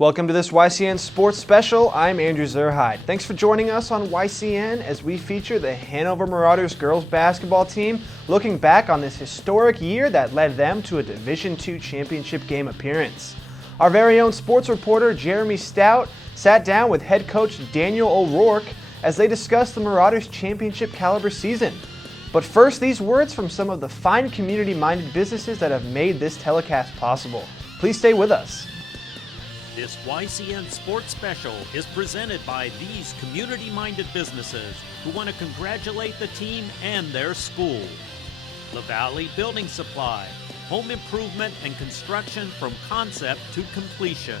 Welcome to this YCN Sports Special. I'm Andrew Zerhide. Thanks for joining us on YCN as we feature the Hanover Marauders girls basketball team looking back on this historic year that led them to a Division II championship game appearance. Our very own sports reporter Jeremy Stout sat down with head coach Daniel O'Rourke as they discussed the Marauders championship caliber season. But first, these words from some of the fine community-minded businesses that have made this telecast possible. Please stay with us. This YCN Sports Special is presented by these community-minded businesses who want to congratulate the team and their school. La Valley Building Supply, home improvement and construction from concept to completion.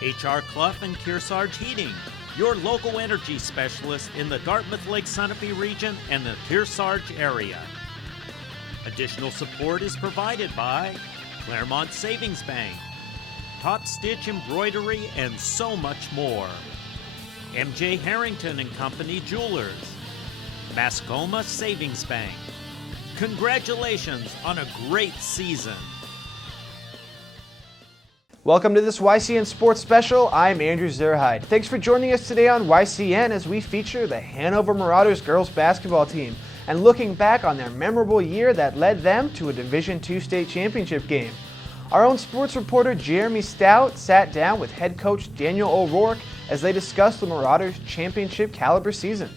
H.R. Clough and Kearsarge Heating, your local energy specialist in the Dartmouth Lake Sunapee region and the Kearsarge area. Additional support is provided by Claremont Savings Bank, Top Stitch Embroidery, and so much more. M.J. Harrington and Company Jewelers, Mascoma Savings Bank. Congratulations on a great season. Welcome to this YCN Sports Special. I'm Andrew Zerhide. Thanks for joining us today on YCN as we feature the Hanover Marauders girls basketball team and looking back on their memorable year that led them to a Division II state championship game. Our own sports reporter Jeremy Stout sat down with head coach Daniel O'Rourke as they discussed the Marauders' championship caliber season.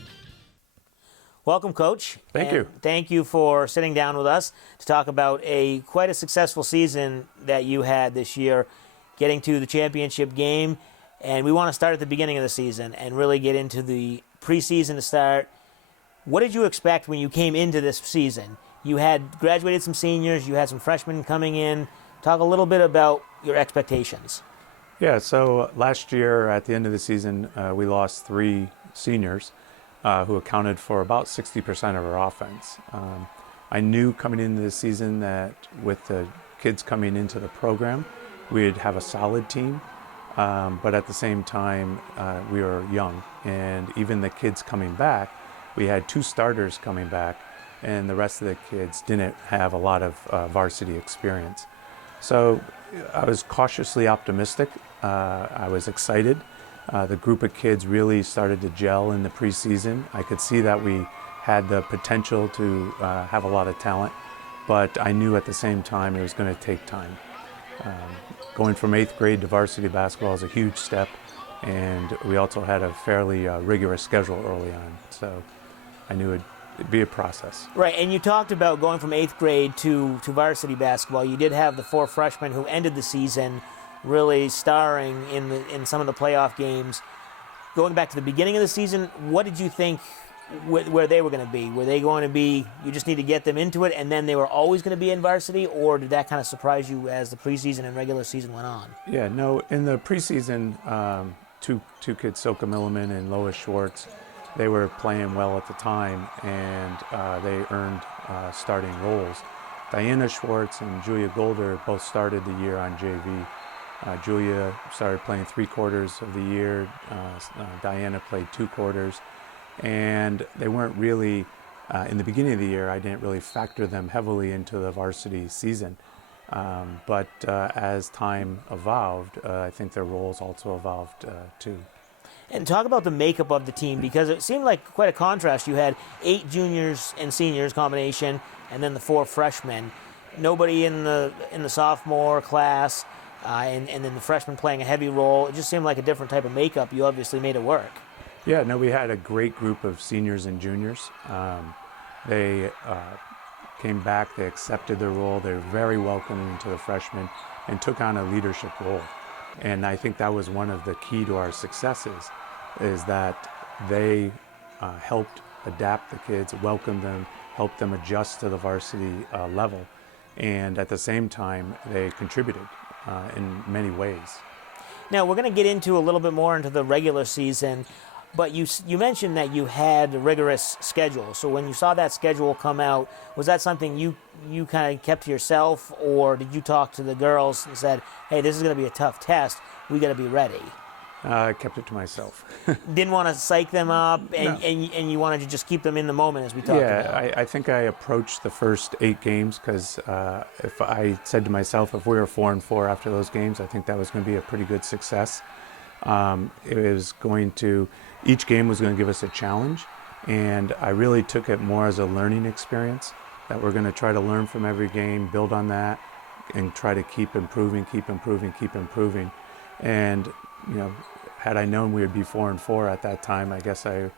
Welcome, Coach. Thank you. Thank you for sitting down with us to talk about quite a successful season that you had this year, getting to the championship game. And we want to start at the beginning of the season and really get into the preseason to start. What did you expect when you came into this season? You had graduated some seniors, you had some freshmen coming in. Talk a little bit about your expectations. Yeah, so last year at the end of the season, we lost 3 seniors who accounted for about 60% of our offense. I knew coming into the season that with the kids coming into the program, we'd have a solid team, but at the same time, we were young. And even the kids coming back, we had 2 starters coming back, and the rest of the kids didn't have a lot of varsity experience. So I was cautiously optimistic. I was excited. The group of kids really started to gel in the preseason. I could see that we had the potential to have a lot of talent, but I knew at the same time it was going to take time. Going from 8th grade to varsity basketball is a huge step, and we also had a fairly rigorous schedule early on, so I knew it'd be a process. Right, and you talked about going from 8th grade to varsity basketball. You did have the 4 freshmen who ended the season really starring in some of the playoff games. Going back to the beginning of the season, what did you think where they were going to be? Were they going to be, you just need to get them into it, and then they were always going to be in varsity, or did that kind of surprise you as the preseason and regular season went on? Yeah, no, in the preseason, two kids, Soka Milliman and Lois Schwartz, they were playing well at the time, and they earned starting roles. Diana Schwartz and Julia Golder both started the year on JV. Julia started playing 3 quarters of the year. Diana played 2 quarters. And they weren't really, in the beginning of the year, I didn't really factor them heavily into the varsity season. But as time evolved, I think their roles also evolved too. And talk about the makeup of the team, because it seemed like quite a contrast. You had 8 juniors and seniors combination, and then the 4 freshmen. Nobody in the sophomore class, and then the freshmen playing a heavy role. It just seemed like a different type of makeup. You obviously made it work. Yeah, no, we had a great group of seniors and juniors. They came back, they accepted their role, they were very welcoming to the freshmen, and took on a leadership role. And I think that was one of the key to our successes, is that they helped adapt the kids, welcomed them, helped them adjust to the varsity level, and at the same time, they contributed in many ways. Now, we're going to get into a little bit more into the regular season, but you mentioned that you had a rigorous schedule. So when you saw that schedule come out, was that something you kind of kept to yourself, or did you talk to the girls and said, hey, this is going to be a tough test, we got to be ready? I kept it to myself. Didn't want to psych them up, and you wanted to just keep them in the moment, as we talked about. Yeah, I think I approached the first 8 games because if I said to myself, if we were 4-4 after those games, I think that was going to be a pretty good success. It was going to, each game was going to give us a challenge, and I really took it more as a learning experience, that we're going to try to learn from every game, build on that, and try to keep improving. And, had I known we would be 4-4 at that time, I guess I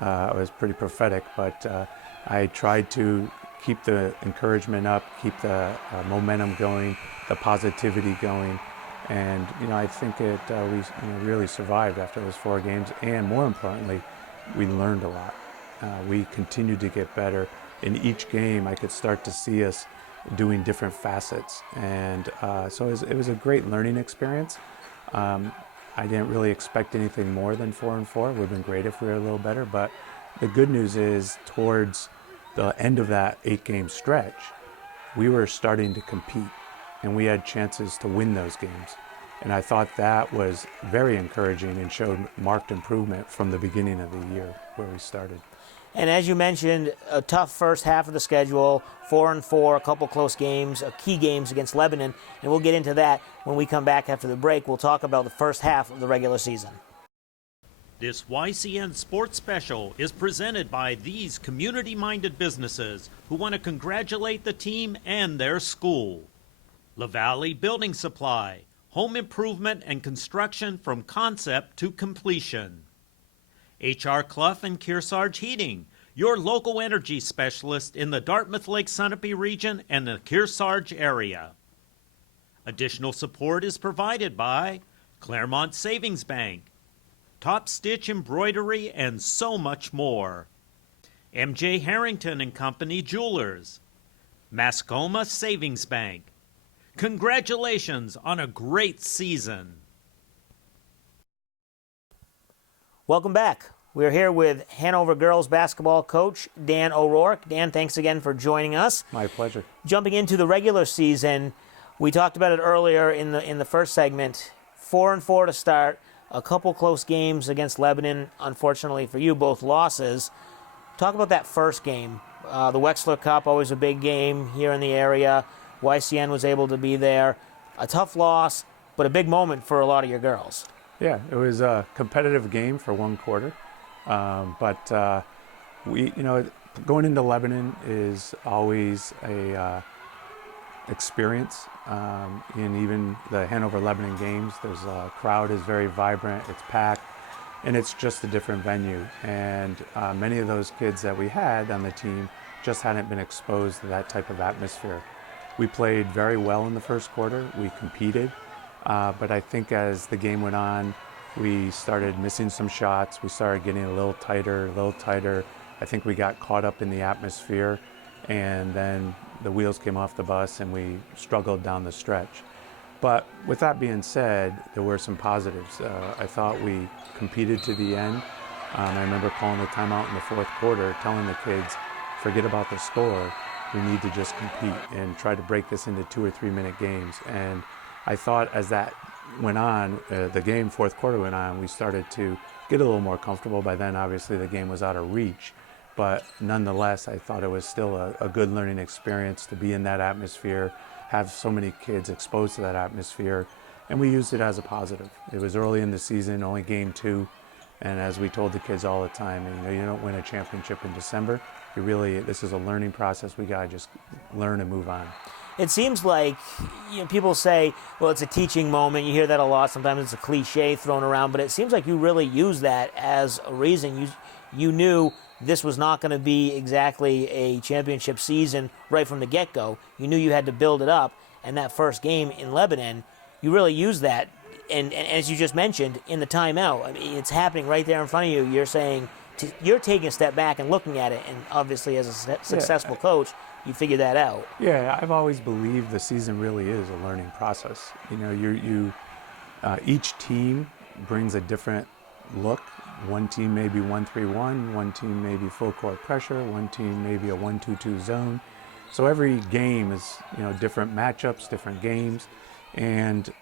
was pretty prophetic, but I tried to keep the encouragement up, keep the momentum going, the positivity going, and I think we really survived after those 4 games, and more importantly, we learned a lot. We continued to get better. In each game, I could start to see us doing different facets, and so it was a great learning experience. I didn't really expect anything more than 4-4. It would have been great if we were a little better, but the good news is towards the end of that 8-game stretch, we were starting to compete, and we had chances to win those games. And I thought that was very encouraging and showed marked improvement from the beginning of the year where we started. And as you mentioned, a tough first half of the schedule, 4-4, a couple close games, key games against Lebanon, and we'll get into that when we come back after the break. We'll talk about the first half of the regular season. This YCN Sports Special is presented by these community-minded businesses who want to congratulate the team and their school. LaValle Building Supply, home improvement and construction from concept to completion. H.R. Clough and Kearsarge Heating, your local energy specialist in the Dartmouth Lake Sunapee region and the Kearsarge area. Additional support is provided by Claremont Savings Bank, Top Stitch Embroidery, and so much more. M.J. Harrington and Company Jewelers, Mascoma Savings Bank. Congratulations on a great season. Welcome back. We're here with Hanover Girls basketball coach Dan O'Rourke. Dan, thanks again for joining us. My pleasure. Jumping into the regular season, we talked about it earlier in the first segment. 4-4 to start, a couple close games against Lebanon. Unfortunately for you, both losses. Talk about that first game. The Wexler Cup, always a big game here in the area. YCN was able to be there. A tough loss, but a big moment for a lot of your girls. Yeah, it was a competitive game for one quarter, but going into Lebanon is always a experience. In even the Hanover-Lebanon games, there's a crowd is very vibrant, it's packed, and it's just a different venue. And many of those kids that we had on the team just hadn't been exposed to that type of atmosphere. We played very well in the first quarter. We competed. But I think as the game went on, we started missing some shots. We started getting a little tighter. I think we got caught up in the atmosphere, and then the wheels came off the bus and we struggled down the stretch. But with that being said, there were some positives. I thought we competed to the end. I remember calling the timeout in the fourth quarter, telling the kids, forget about the score. We need to just compete and try to break this into 2 or 3 minute games. And I thought as that went on, fourth quarter went on, we started to get a little more comfortable. By then, obviously, the game was out of reach. But nonetheless, I thought it was still a good learning experience to be in that atmosphere, have so many kids exposed to that atmosphere, and we used it as a positive. It was early in the season, only game 2, and as we told the kids all the time, you don't win a championship in December. This is a learning process. We gotta just learn and move on. It seems like people say, well, it's a teaching moment. You hear that a lot. Sometimes it's a cliche thrown around, but it seems like you really use that as a reason. You knew this was not going to be exactly a championship season right from the get-go. You knew you had to build it up, and that first game in Lebanon, you really used that. And as you just mentioned, in the timeout, I mean, it's happening right there in front of you. You're saying, you're taking a step back and looking at it, and obviously as a successful coach, you figure that out. Yeah, I've always believed the season really is a learning process. Each team brings a different look. One team may be 1-3-1, one team may be full court pressure, one team may be a 1-2-2 zone. So every game is, different matchups, different games. And,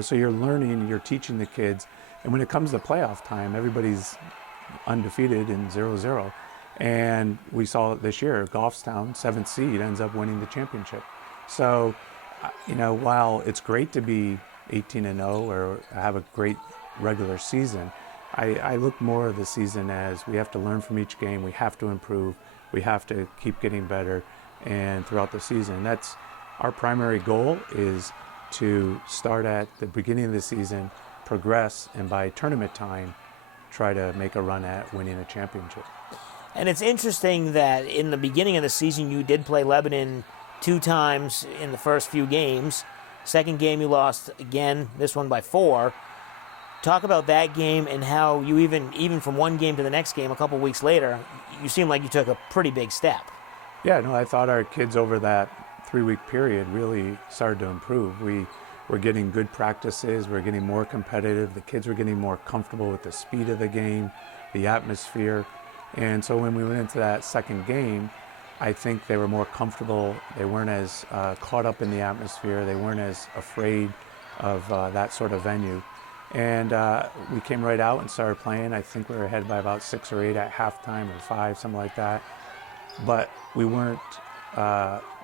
so you're learning, you're teaching the kids And when it comes to playoff time, everybody's undefeated in 0-0. And we saw it this year. Goffstown, 7th seed, ends up winning the championship. So, while it's great to be 18-0 or have a great regular season, I look more at the season as we have to learn from each game. We have to improve. We have to keep getting better. And throughout the season, that's our primary goal, is to start at the beginning of the season, progress, and by tournament time, try to make a run at winning a championship. And it's interesting that in the beginning of the season, you did play Lebanon 2 times in the first few games. Second game, you lost again, this one by 4. Talk about that game and how you even from one game to the next game, a couple weeks later, you seem like you took a pretty big step. Yeah, no, I thought our kids over that 3-week period really started to improve. We were getting good practices. We're getting more competitive. The kids were getting more comfortable with the speed of the game, the atmosphere. And so when we went into that second game, I think they were more comfortable. They weren't as caught up in the atmosphere. They weren't as afraid of that sort of venue. And we came right out and started playing. I think we were ahead by about 6 or 8 at halftime, or 5, something like that. But we weren't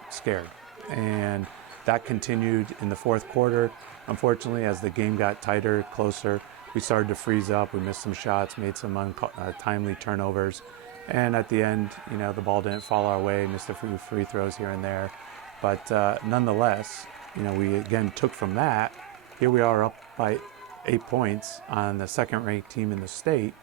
scared. And that continued in the fourth quarter. Unfortunately, as the game got tighter, closer, we started to freeze up. We missed some shots, made some untimely turnovers. And at the end, the ball didn't fall our way, missed a few free throws here and there. But nonetheless, we again took from that. Here we are up by 8 points on the second-ranked team in the state,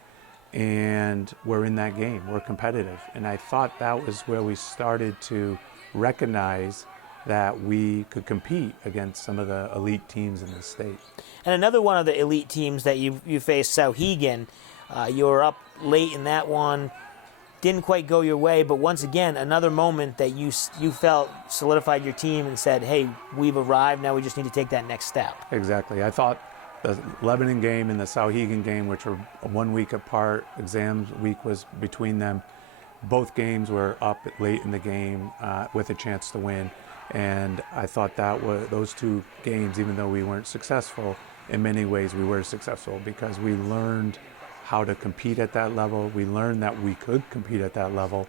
and we're in that game. We're competitive. And I thought that was where we started to recognize that we could compete against some of the elite teams in the state. And another one of the elite teams that you faced, Sauhegan, you were up late in that one. Didn't quite go your way, but once again, another moment that you felt solidified your team and said, hey, we've arrived, now we just need to take that next step. Exactly. I thought the Lebanon game and the Sauhegan game, which were 1 week apart, exam week was between them, both games were up late in the game with a chance to win. And I thought those 2 games, even though we weren't successful, in many ways we were successful because we learned how to compete at that level. We learned that we could compete at that level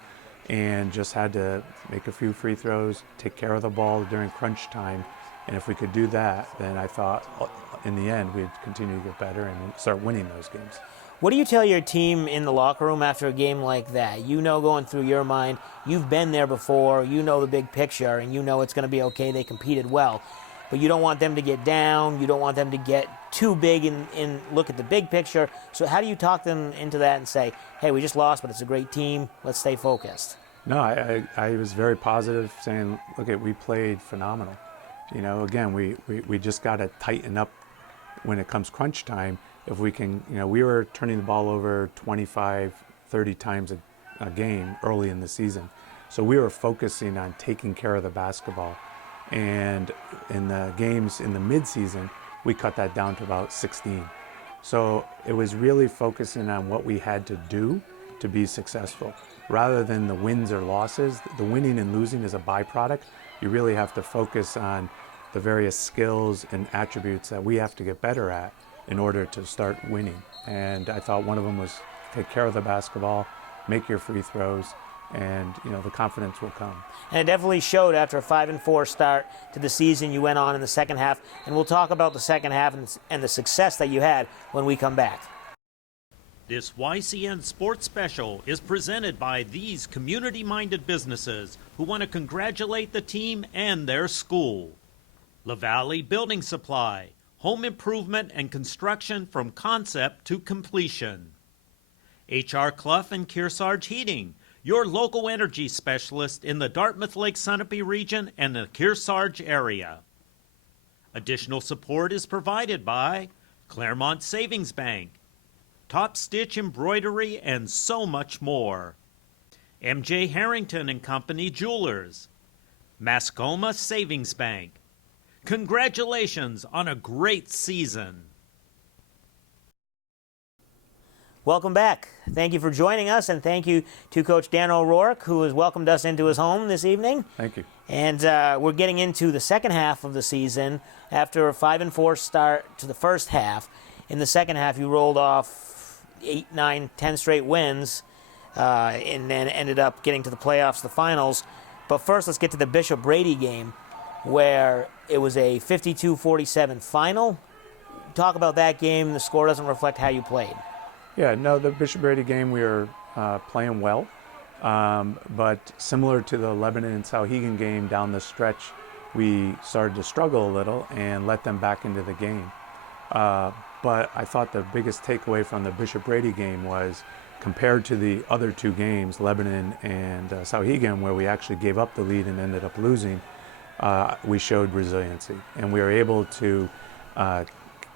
and just had to make a few free throws, take care of the ball during crunch time. And if we could do that, then I thought in the end we'd continue to get better and start winning those games. What do you tell your team in the locker room after a game like that? Going through your mind, you've been there before, the big picture, and it's going to be okay, they competed well. But you don't want them to get down, you don't want them to get too big and look at the big picture. So how do you talk them into that and say, hey, we just lost, but it's a great team, let's stay focused? No, I was very positive, saying, look, we played phenomenal. Again, we just got to tighten up when it comes crunch time. If we can, we were turning the ball over 25, 30 times a game early in the season. So we were focusing on taking care of the basketball. And in the games in the mid-season, we cut that down to about 16. So it was really focusing on what we had to do to be successful. Rather than the wins or losses, the winning and losing is a byproduct. You really have to focus on the various skills and attributes that we have to get better at in order to start winning. And I thought one of them was take care of the basketball, make your free throws, and the confidence will come. And it definitely showed after a 5-4 start to the season. You went on in the second half, and we'll talk about the second half and the success that you had when we come back. This YCN Sports Special is presented by these community-minded businesses who want to congratulate the team and their school. LaValle Building Supply, home improvement and construction from concept to completion. H.R. Clough and Kearsarge Heating, your local energy specialist in the Dartmouth Lake Sunapee region and the Kearsarge area. Additional support is provided by Claremont Savings Bank, Top Stitch Embroidery, and so much more. M.J. Harrington and Company Jewelers, Mascoma Savings Bank. Congratulations on a great season. Welcome back. Thank you for joining us, and thank you to Coach Dan O'Rourke, who has welcomed us into his home this evening. Thank you. And we're getting into the second half of the season after a 5-4 start to the first half. in the second half you rolled off 8, 9, 10 straight wins, and then ended up getting to the playoffs, the finals. But first, let's get to the Bishop Brady game, where it was a 52-47 final. Talk about that game. The score doesn't reflect how you played. Yeah, no, the Bishop Brady game, we were playing well. But similar to the Lebanon and Sauhegan game down the stretch, we started to struggle a little and let them back into the game. But I thought the biggest takeaway from the Bishop Brady game was, compared to the other two games, Lebanon and Sauhegan, where we actually gave up the lead and ended up losing, we showed resiliency. And we were able to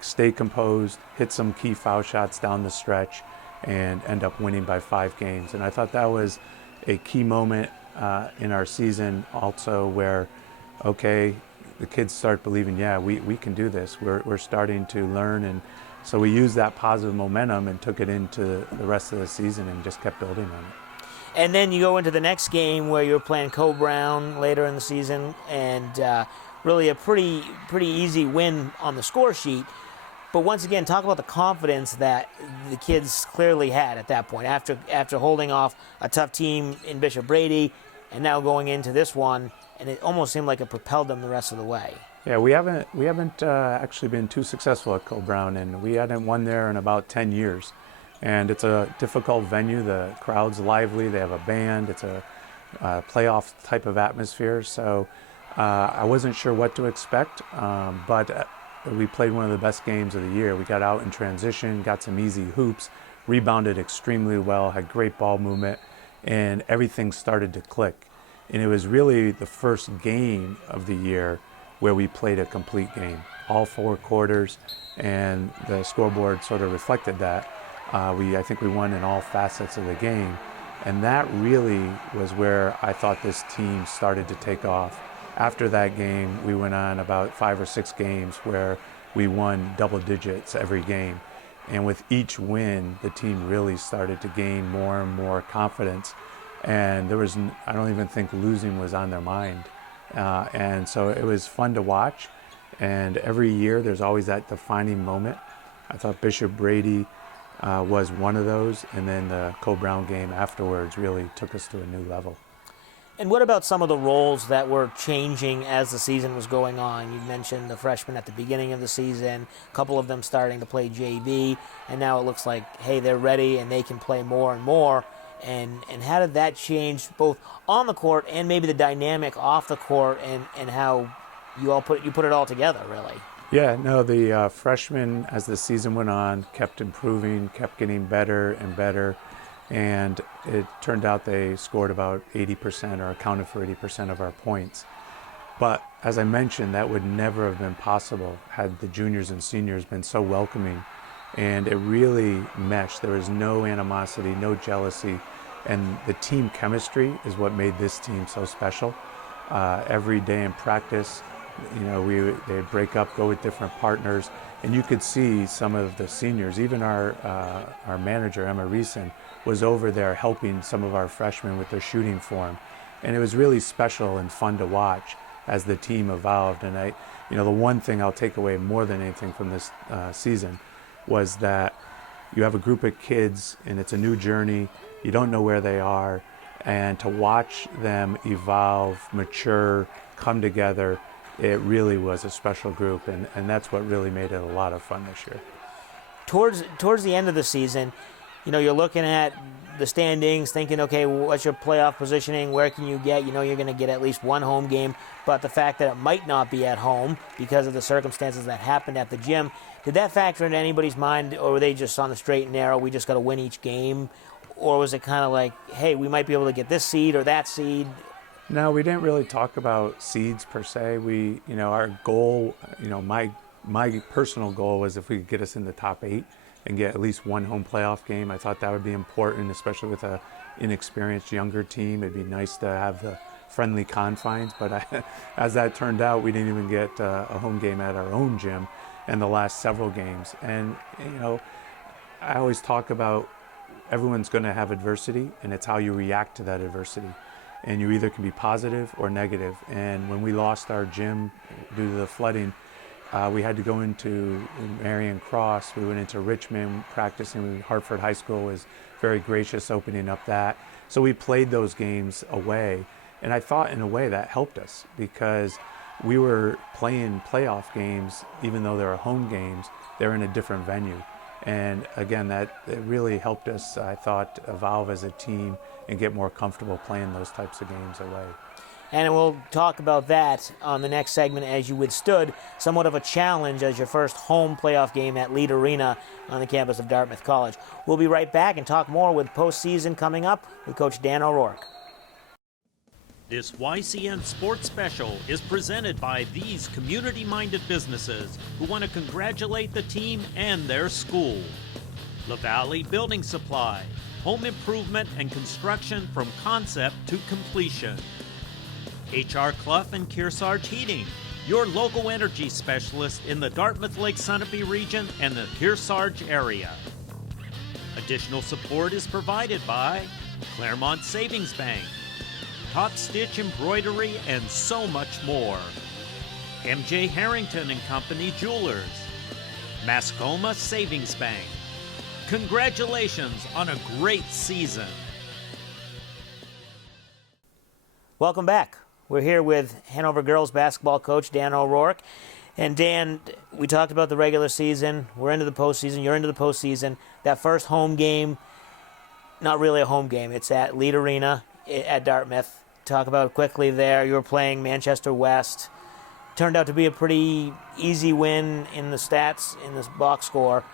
stay composed, hit some key foul shots down the stretch, and end up winning by 5 games. And I thought that was a key moment in our season also, where, okay, the kids start believing, yeah, we can do this. We're starting to learn. And so we used that positive momentum and took it into the rest of the season and just kept building on it. And then you go into the next game where you're playing Co-Brown later in the season, and really a pretty easy win on the score sheet. But once again, talk about the confidence that the kids clearly had at that point, after holding off a tough team in Bishop Brady, and now going into this one, and it almost seemed like it propelled them the rest of the way. Yeah, we haven't actually been too successful at Co-Brown, and we hadn't won there in about 10 years. And it's a difficult venue. The crowd's lively. They have a band. It's a playoff type of atmosphere. So I wasn't sure what to expect, but we played one of the best games of the year. We got out in transition, got some easy hoops, rebounded extremely well, had great ball movement, and everything started to click. And it was really the first game of the year where we played a complete game, all 4 quarters, and the scoreboard sort of reflected that. I think we won in all facets of the game, and that really was where I thought this team started to take off. After that game, we went on about 5 or 6 games where we won double digits every game. And with each win, the team really started to gain more and more confidence. And I don't even think losing was on their mind. And so it was fun to watch. And every year, there's always that defining moment. I thought Bishop Brady was one of those. And then the Co-Brown game afterwards really took us to a new level. And what about some of the roles that were changing as the season was going on? You mentioned the freshmen at the beginning of the season, a couple of them starting to play JV, and now it looks like, hey, they're ready and they can play more and more. And how did that change both on the court and maybe the dynamic off the court, and how you put it all together, really? Yeah, no, the freshmen, as the season went on, kept improving, kept getting better and better. And it turned out they scored about 80% or accounted for 80% of our points. But as I mentioned, that would never have been possible had the juniors and seniors been so welcoming. And it really meshed. There was no animosity, no jealousy. And the team chemistry is what made this team so special. Every day in practice, they'd break up, go with different partners. And you could see some of the seniors, even our manager, Emma Reeson, was over there helping some of our freshmen with their shooting form. And it was really special and fun to watch as the team evolved. And the one thing I'll take away more than anything from this season was that you have a group of kids and it's a new journey. You don't know where they are. And to watch them evolve, mature, come together, it really was a special group. And that's what really made it a lot of fun this year. Towards the end of the season, you're looking at the standings, thinking, okay, what's your playoff positioning? Where can you get? You're going to get at least one home game. But the fact that it might not be at home because of the circumstances that happened at the gym, did that factor into anybody's mind, or were they just on the straight and narrow, we just got to win each game? Or was it kind of like, hey, we might be able to get this seed or that seed? No, we didn't really talk about seeds per se. Our goal, my personal goal was if we could get us in the top 8 and get at least one home playoff game. I thought that would be important, especially with an inexperienced younger team. It'd be nice to have the friendly confines, but as that turned out, we didn't even get a home game at our own gym in the last several games. And, I always talk about everyone's going to have adversity, and it's how you react to that adversity. And you either can be positive or negative. And when we lost our gym due to the flooding, We had to go into Marion Cross. We went into Richmond practicing. Hartford High School was very gracious opening up that. So we played those games away. And I thought in a way that helped us because we were playing playoff games, even though they were home games, they're in a different venue. And again, it really helped us, I thought, evolve as a team and get more comfortable playing those types of games away. And we'll talk about that on the next segment as you withstood somewhat of a challenge as your first home playoff game at Lead Arena on the campus of Dartmouth College. We'll be right back and talk more with postseason coming up with Coach Dan O'Rourke. This YCN Sports Special is presented by these community-minded businesses who want to congratulate the team and their school. LaValle Building Supply, home improvement and construction from concept to completion. H.R. Clough and Kearsarge Heating, your local energy specialist in the Dartmouth Lake Sunapee region and the Kearsarge area. Additional support is provided by Claremont Savings Bank, Top Stitch Embroidery, and so much more. M.J. Harrington and Company Jewelers, Mascoma Savings Bank. Congratulations on a great season. Welcome back. We're here with Hanover Girls basketball coach Dan O'Rourke. And Dan, we talked about the regular season. We're into the postseason. You're into the postseason. That first home game, not really a home game. It's at Lead Arena at Dartmouth. Talk about quickly there. You were playing Manchester West. Turned out to be a pretty easy win in the stats, in this box score,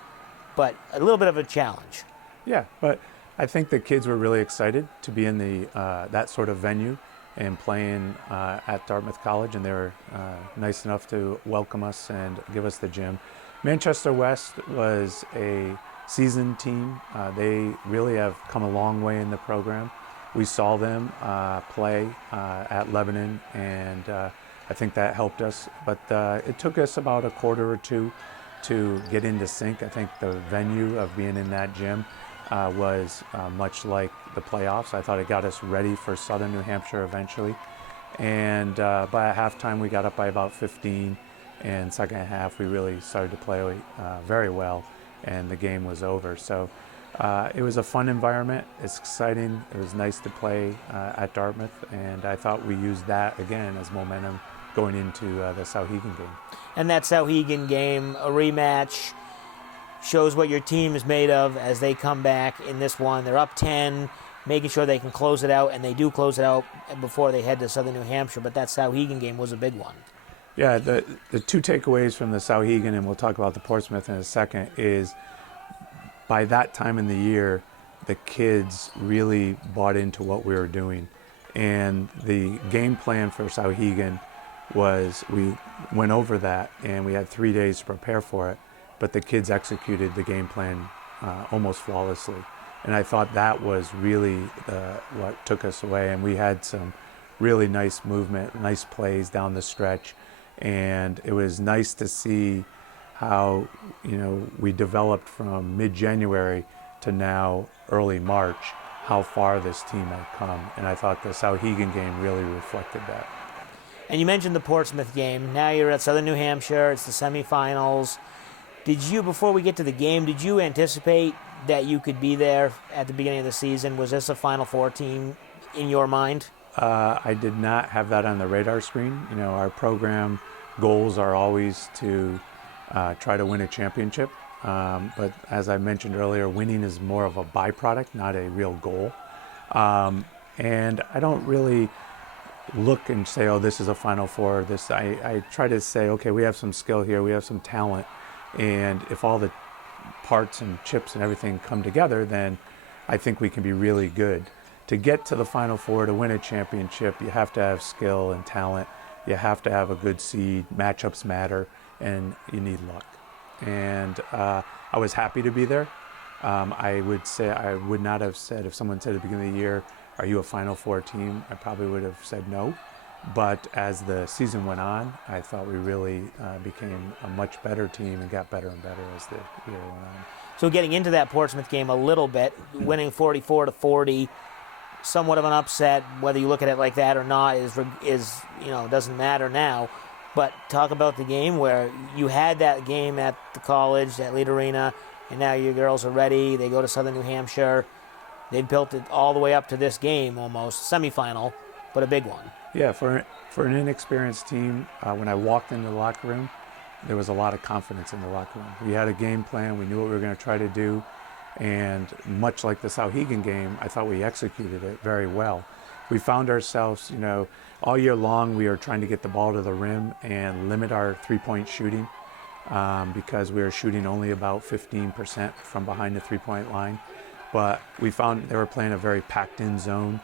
but a little bit of a challenge. Yeah, but I think the kids were really excited to be in the that sort of venue and playing at Dartmouth College, and they were nice enough to welcome us and give us the gym. Manchester West was a seasoned team. They really have come a long way in the program. We saw them play at Lebanon, and I think that helped us. But it took us about a quarter or two to get into sync. I think the venue of being in that gym was much like the playoffs. I thought it got us ready for Southern New Hampshire eventually. And by halftime, we got up by about 15. And second half, we really started to play very well, and the game was over. So it was a fun environment. It's exciting. It was nice to play at Dartmouth, and I thought we used that again as momentum going into the Souhegan game. And that Souhegan game, a rematch, shows what your team is made of as they come back in this one. They're up 10, making sure they can close it out, and they do close it out before they head to Southern New Hampshire, but that Souhegan game was a big one. Yeah, the two takeaways from the Souhegan, and we'll talk about the Portsmouth in a second, is by that time in the year, the kids really bought into what we were doing. And the game plan for Souhegan was, we went over that, and we had 3 days to prepare for it, but the kids executed the game plan almost flawlessly. And I thought that was really what took us away. And we had some really nice movement, nice plays down the stretch. And it was nice to see how, we developed from mid-January to now early March, how far this team had come. And I thought the Souhegan game really reflected that. And you mentioned the Portsmouth game. Now you're at Southern New Hampshire. It's the semifinals. Did you, before we get to the game, did you anticipate that you could be there at the beginning of the season? Was this a Final Four team in your mind? I did not have that on the radar screen. Our program goals are always to try to win a championship. But as I mentioned earlier, winning is more of a byproduct, not a real goal. And I don't really look and say, oh, this is a Final Four. I try to say, okay, we have some skill here, we have some talent. And if all the parts and chips and everything come together, then I think we can be really good. To get to the Final Four, to win a championship, you have to have skill and talent. You have to have a good seed. Matchups matter, and you need luck. And I was happy to be there. I would not have said, if someone said at the beginning of the year, are you a Final Four team? I probably would have said no. But as the season went on, I thought we really became a much better team and got better and better as the year went on. So getting into that Portsmouth game a little bit, winning 44-40, somewhat of an upset, whether you look at it like that or not, is doesn't matter now. But talk about the game where you had that game at the college, at Lead Arena, and now your girls are ready. They go to Southern New Hampshire. They've built it all the way up to this game almost, semifinal, but a big one. Yeah, for an inexperienced team, when I walked into the locker room, there was a lot of confidence in the locker room. We had a game plan. We knew what we were going to try to do. And much like the Sauhegan game, I thought we executed it very well. We found ourselves, all year long we were trying to get the ball to the rim and limit our three-point shooting because we were shooting only about 15% from behind the three-point line. But we found they were playing a very packed-in zone.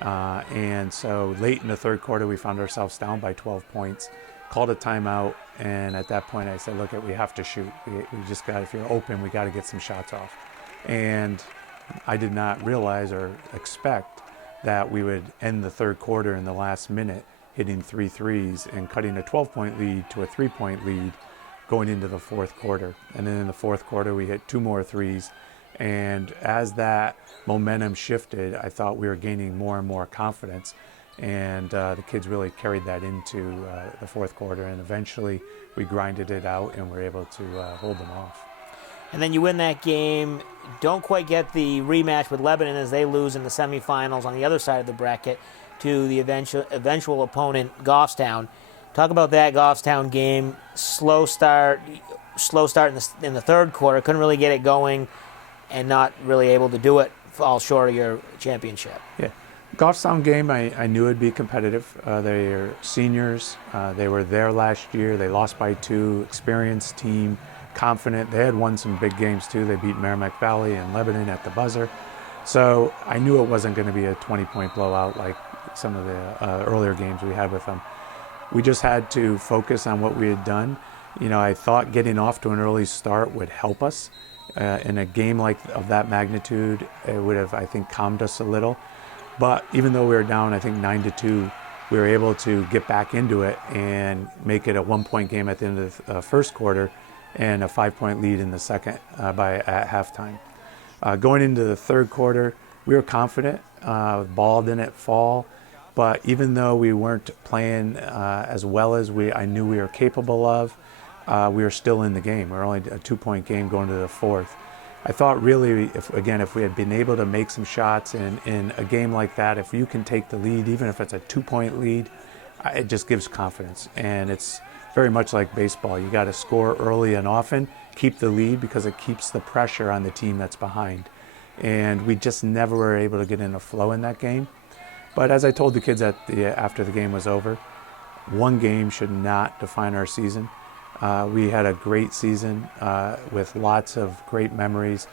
And so late in the third quarter, we found ourselves down by 12 points, called a timeout. And at that point, I said, look, we have to shoot. We just got, if you're open, we got to get some shots off. And I did not realize or expect that we would end the third quarter in the last minute hitting 3 threes and cutting a 12-point lead to a 3-point lead going into the fourth quarter. And then in the fourth quarter, we hit 2 more threes. And as that momentum shifted, I thought we were gaining more and more confidence. And the kids really carried that into the fourth quarter. And eventually, we grinded it out and were able to hold them off. And then you win that game, don't quite get the rematch with Lebanon as they lose in the semifinals on the other side of the bracket to the eventual opponent, Goffstown. Talk about that Goffstown game. Slow start in the third quarter. Couldn't really get it going and not really able to do it, fall short of your championship. Yeah. Goffstown game, I knew it'd be competitive. They're seniors. They were there last year. They lost by 2, experienced team. Confident. They had won some big games too. They beat Merrimack Valley and Lebanon at the buzzer. So I knew it wasn't going to be a 20-point blowout like some of the earlier games we had with them. We just had to focus on what we had done. I thought getting off to an early start would help us. In a game of that magnitude, it would have, I think, calmed us a little. But even though we were down, I think 9-2, we were able to get back into it and make it a 1-point game at the end of the first quarter and a 5-point lead in the second at halftime. Going into the third quarter, we were confident. Ball didn't fall, but even though we weren't playing as well as I knew we were capable of, we were still in the game. We were only a 2-point game going to the fourth. I thought really, if we had been able to make some shots in a game like that, if you can take the lead, even if it's a 2-point lead, it just gives confidence. And it's very much like baseball. You got to score early and often, keep the lead because it keeps the pressure on the team that's behind. And we just never were able to get in a flow in that game. But as I told the kids after the game was over, one game should not define our season. We had a great season with lots of great memories.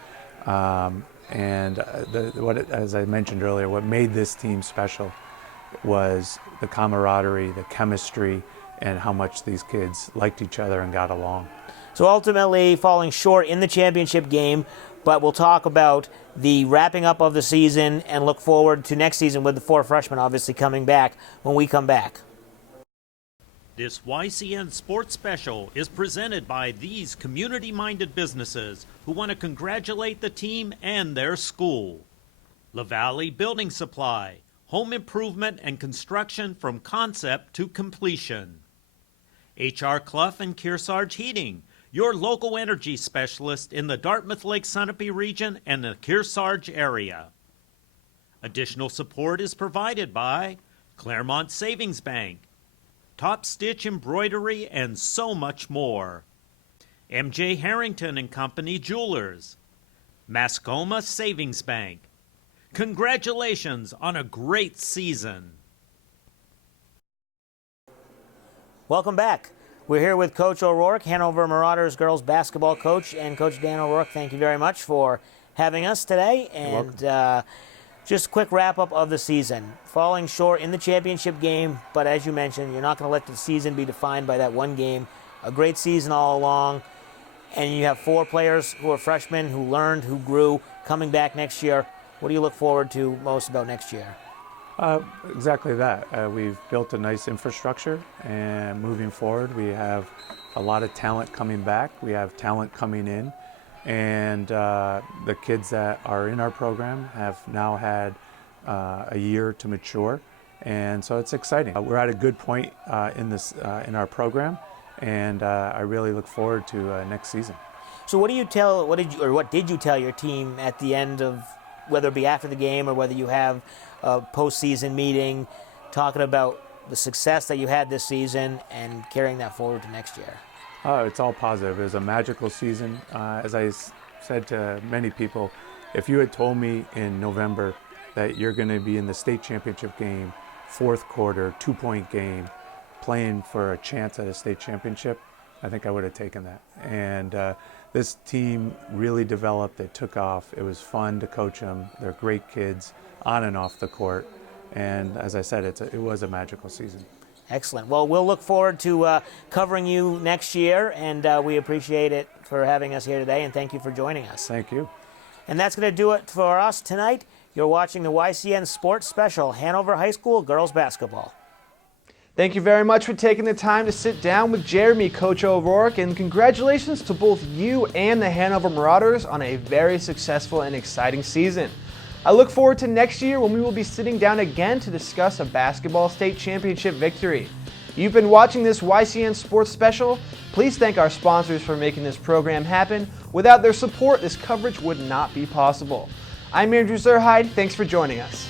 As I mentioned earlier, what made this team special was the camaraderie, the chemistry, and how much these kids liked each other and got along. So ultimately falling short in the championship game, but we'll talk about the wrapping up of the season and look forward to next season with the 4 freshmen obviously coming back when we come back. This YCN Sports Special is presented by these community-minded businesses who want to congratulate the team and their school. LaValle Building Supply, home improvement and construction from concept to completion. H.R. Clough and Kearsarge Heating, your local energy specialist in the Dartmouth Lake Sunapee region and the Kearsarge area. Additional support is provided by Claremont Savings Bank, Top Stitch Embroidery, and so much more. M.J. Harrington and Company Jewelers, Mascoma Savings Bank. Congratulations on a great season. Welcome back. We're here with Coach O'Rourke, Hanover Marauders girls basketball coach, and Coach Dan O'Rourke, thank you very much for having us today. And just a quick wrap-up of the season. Falling short in the championship game, but as you mentioned, you're not going to let the season be defined by that one game. A great season all along, and you have 4 players who are freshmen, who learned, who grew, coming back next year. What do you look forward to most about next year? Exactly that. We've built a nice infrastructure, and moving forward, we have a lot of talent coming back. We have talent coming in, and the kids that are in our program have now had a year to mature, And so it's exciting. We're at a good point in our program, and I really look forward to next season. So what did you tell your team at the end of, whether it be after the game or whether you have a postseason meeting, talking about the success that you had this season and carrying that forward to next year? Oh, it's all positive. It was a magical season. As I said to many people, if you had told me in November that you're going to be in the state championship game, fourth quarter, 2-point game, playing for a chance at a state championship, I think I would have taken that. And this team really developed. They took off. It was fun to coach them. They're great kids on and off the court. And as I said, it was a magical season. Excellent. Well, we'll look forward to covering you next year, and we appreciate it for having us here today, and thank you for joining us. Thank you. And that's going to do it for us tonight. You're watching the YCN Sports Special, Hanover High School Girls Basketball. Thank you very much for taking the time to sit down with Jeremy, Coach O'Rourke, and congratulations to both you and the Hanover Marauders on a very successful and exciting season. I look forward to next year when we will be sitting down again to discuss a basketball state championship victory. You've been watching this YCN Sports Special. Please thank our sponsors for making this program happen. Without their support, this coverage would not be possible. I'm Andrew Zerhide. Thanks for joining us.